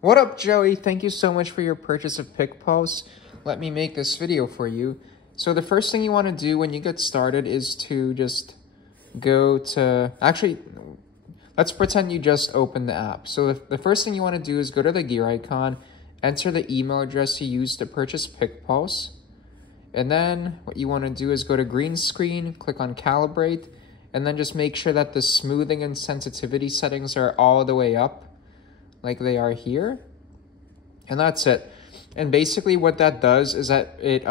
What up, Joey? Thank you so much for your purchase of PicPulse. Let me make this video for you. So the first thing you want to do when you get started is to just go to... Actually, let's pretend you just opened the app. So the first thing you want to do is go to the gear icon, enter the email address you used to purchase PicPulse. And then what you want to do is go to green screen, click on calibrate, and then just make sure that the smoothing and sensitivity settings are all the way up, like they are here. And that's it. And basically what that does is that it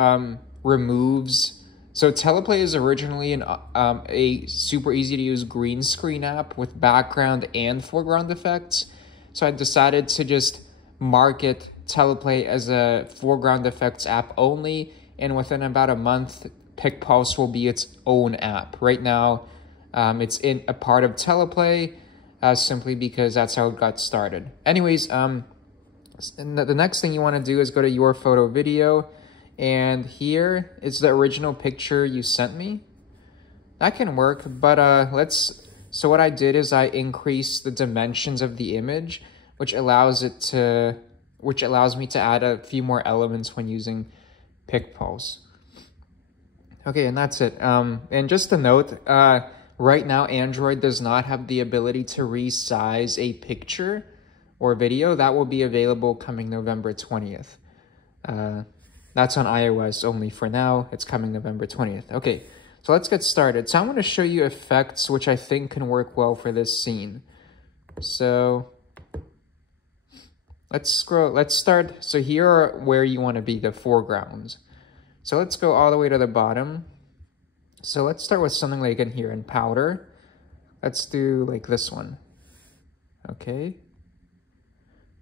removes... So Teleplay is originally a super easy to use green screen app with background and foreground effects. So I decided to just market Teleplay as a foreground effects app only. And within about a month, PicPulse will be its own app. Right now, it's in a part of Teleplay, simply because that's how it got started. Anyways, the next thing you want to do is go to your photo video, and here is the original picture you sent me. That can work, but so what I did is I increased the dimensions of the image, which allows me to add a few more elements when using PicPulse. Okay, and that's it. And just a note, right now Android does not have the ability to resize a picture or video. That will be available coming November 20th. That's on iOS only for now. It's coming November 20th. Okay, so let's get started. So I'm going to show you effects which I think can work well for this scene. So let's start. So here are where you want to be, the foregrounds. So let's go all the way to the bottom. So let's start with something like in here in powder. Let's do like this one. Okay.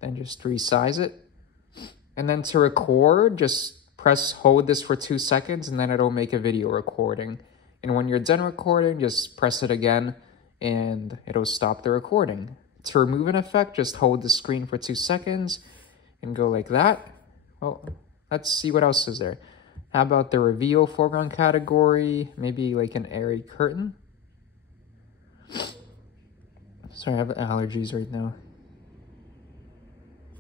Then just resize it. And then to record, just hold this for 2 seconds, and then it'll make a video recording. And when you're done recording, just press it again and it'll stop the recording. To remove an effect, just hold the screen for 2 seconds and go like that. Well, let's see what else is there. How about the reveal foreground category? Maybe like an airy curtain. Sorry, I have allergies right now.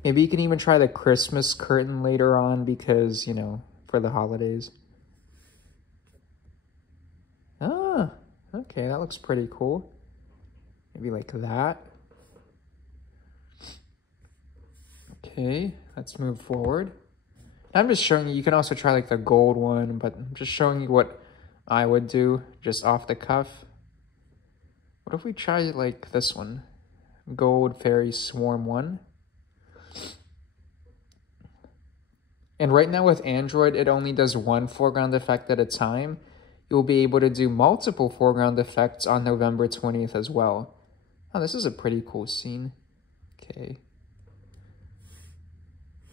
Maybe you can even try the Christmas curtain later on because, you know, for the holidays. Ah, okay, that looks pretty cool. Maybe like that. Okay, let's move forward. I'm just showing you, you can also try like the gold one, but I'm just showing you what I would do just off the cuff. What if we try like this one? Gold Fairy Swarm 1. And right now with Android, it only does one foreground effect at a time. You'll be able to do multiple foreground effects on November 20th as well. Oh, this is a pretty cool scene. Okay.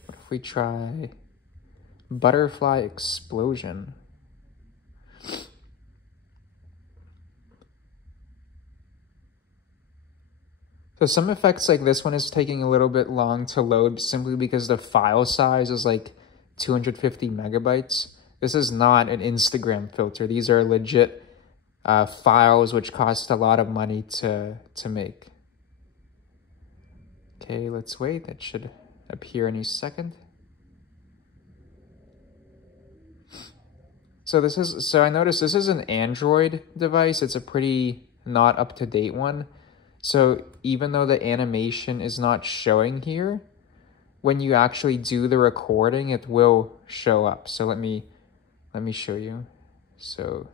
What if we try Butterfly Explosion? So some effects like this one is taking a little bit long to load simply because the file size is like 250 megabytes. This is not an Instagram filter. These are legit files which cost a lot of money to make. Okay, let's wait. That should appear any second. So I noticed this is an Android device. It's a pretty not up-to-date one. So even though the animation is not showing here, when you actually do the recording, it will show up. So let me show you. So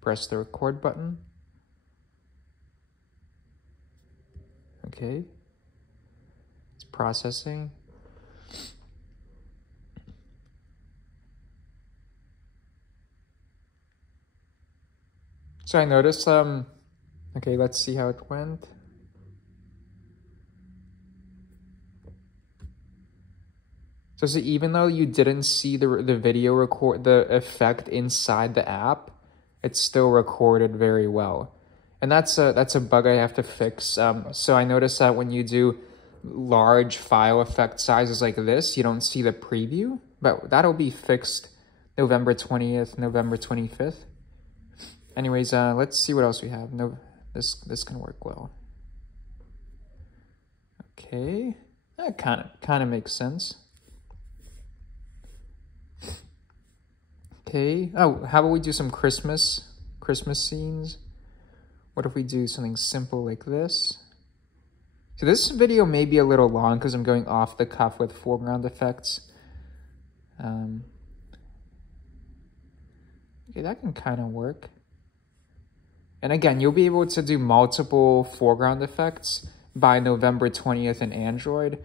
press the record button. Okay. It's processing. So I noticed, okay, let's see how it went. So even though you didn't see the video record, the effect inside the app, it still recorded very well. And that's a bug I have to fix. So I noticed that when you do large file effect sizes like this, you don't see the preview, but that'll be fixed November 20th, November 25th. Anyways, let's see what else we have. No, this can work well. Okay. That kind of makes sense. Okay. Oh, how about we do some Christmas scenes? What if we do something simple like this? So this video may be a little long because I'm going off the cuff with foreground effects. Okay, that can kind of work. And again, you'll be able to do multiple foreground effects by November 20th in Android.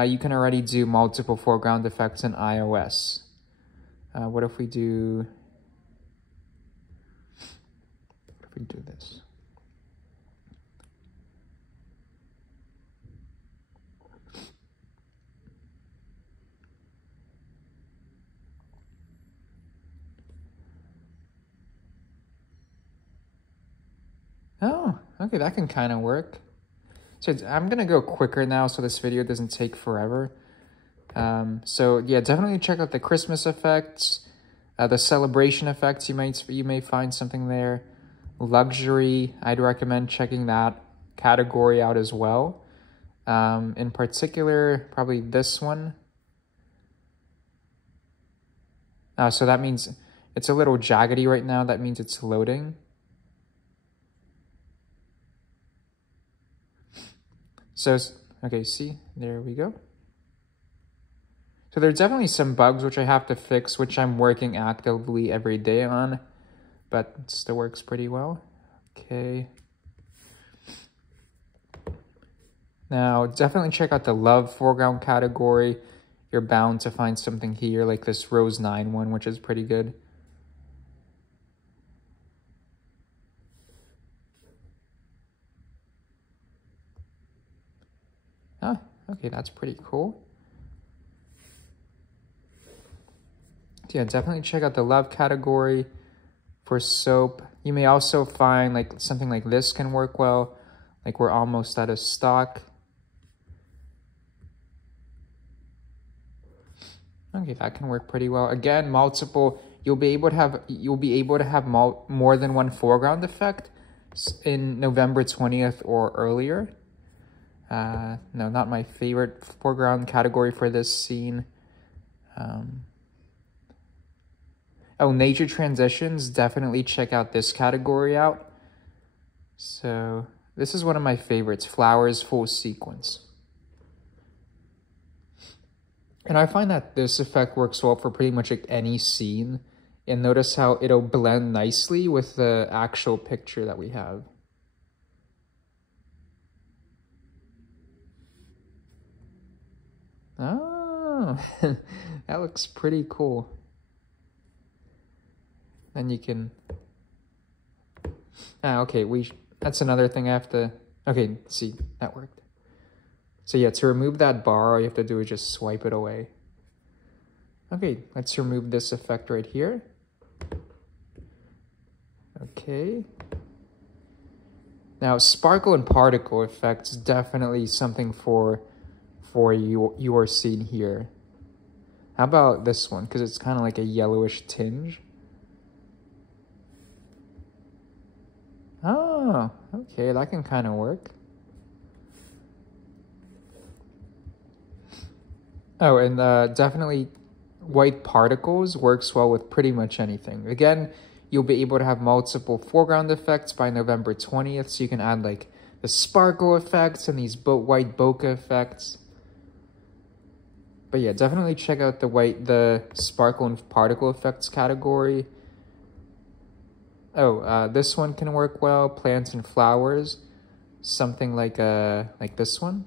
You can already do multiple foreground effects in iOS. What if we do this? Oh, okay, that can kind of work. So I'm going to go quicker now so this video doesn't take forever. So yeah, definitely check out the Christmas effects, the celebration effects. You may find something there. Luxury, I'd recommend checking that category out as well. In particular, probably this one. So that means it's a little jaggedy right now. That means it's loading. So, okay, see, there we go. So there are definitely some bugs which I have to fix, which I'm working actively every day on, but it still works pretty well. Okay. Now, definitely check out the love foreground category. You're bound to find something here, like this Rose 9 one, which is pretty good. Oh, okay, that's pretty cool. Yeah, definitely check out the love category for soap. You may also find like something like this can work well, like we're almost out of stock. Okay, that can work pretty well. Again, multiple. You'll be able to have more than one foreground effect in November 20th or earlier. No, not my favorite foreground category for this scene. Oh, nature transitions, definitely check out this category out. So this is one of my favorites, flowers full sequence. And I find that this effect works well for pretty much like any scene. And notice how it'll blend nicely with the actual picture that we have. Oh, that looks pretty cool. Then you can, okay, that's another thing I have to, okay, see, that worked. So yeah, to remove that bar, all you have to do is just swipe it away. Okay, let's remove this effect right here. Okay. Now, sparkle and particle effects, definitely something for your scene here. How about this one? Because it's kind of like a yellowish tinge. Oh, okay, that can kind of work. Oh, and definitely white particles works well with pretty much anything. Again, you'll be able to have multiple foreground effects by November 20th, so you can add like the sparkle effects and these white bokeh effects. But yeah, definitely check out the sparkle and particle effects category. Oh, this one can work well, plants and flowers. Something like this one.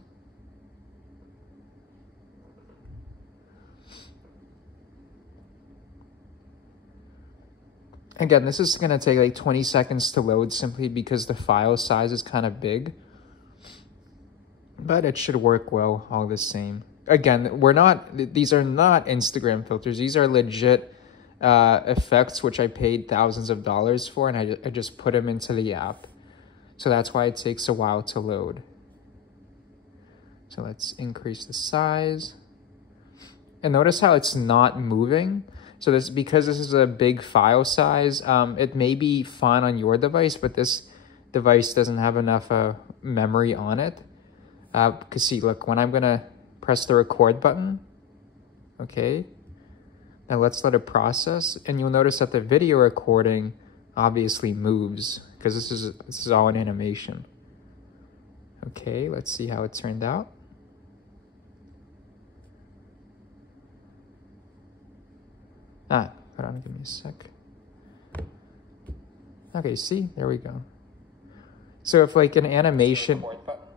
Again, this is going to take like 20 seconds to load simply because the file size is kind of big. But it should work well all the same. Again, these are not Instagram filters. These are legit effects which I paid thousands of dollars for, and I just put them into the app. So that's why it takes a while to load. So let's increase the size. And notice how it's not moving. So because this is a big file size, it may be fine on your device, but this device doesn't have enough memory on it. Because see, look, when I'm gonna press the record button. Okay. Now let's let it process, and you'll notice that the video recording obviously moves because this is all in animation. Okay, let's see how it turned out. Hold on, give me a sec. Okay, see, there we go. So if like an animation,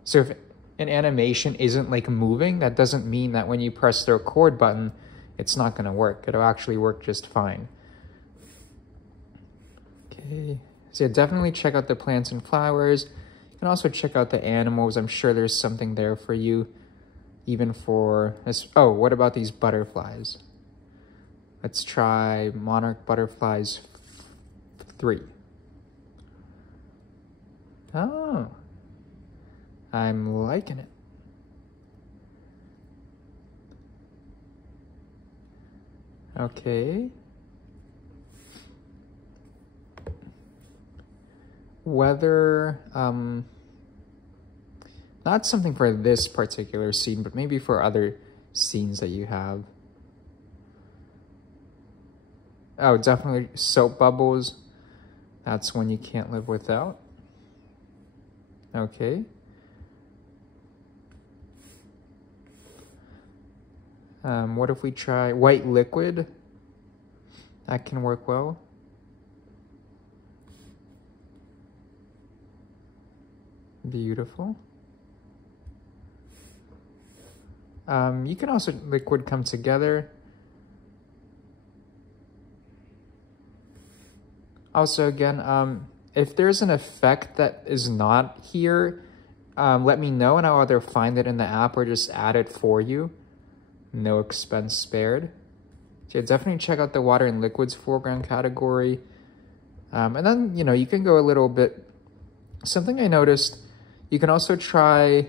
so if an animation isn't like moving, that doesn't mean that when you press the record button, it's not gonna work. It'll actually work just fine. Okay, so yeah, definitely check out the plants and flowers. You can also check out the animals. I'm sure there's something there for you, even for this. Oh, what about these butterflies? Let's try monarch butterflies 3. Oh, I'm liking it. Okay. Whether, not something for this particular scene, but maybe for other scenes that you have. Oh, definitely soap bubbles. That's one you can't live without. Okay. What if we try white liquid? That can work well. Beautiful. You can also liquid come together. Also, again, if there's an effect that is not here, let me know and I'll either find it in the app or just add it for you. No expense spared. So yeah, definitely check out the water and liquids foreground category. And then, you know, you can go a little bit. Something I noticed, you can also try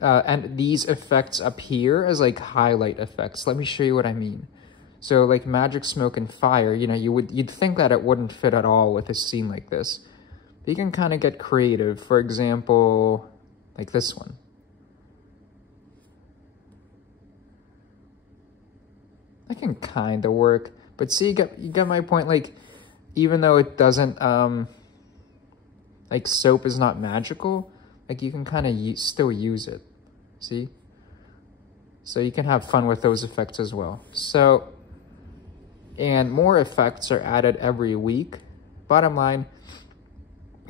and these effects up here as like highlight effects. Let me show you what I mean. So like magic, smoke, and fire, you know, you'd think that it wouldn't fit at all with a scene like this. But you can kind of get creative. For example, like this one. That can kind of work. But see, you get my point. Like, even though it doesn't, like soap is not magical, like you can kind of still use it. See? So you can have fun with those effects as well. So, and more effects are added every week. Bottom line,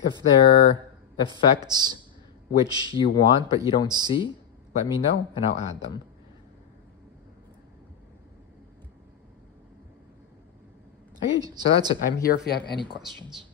if there are effects which you want but you don't see, let me know and I'll add them. Okay, so that's it. I'm here if you have any questions.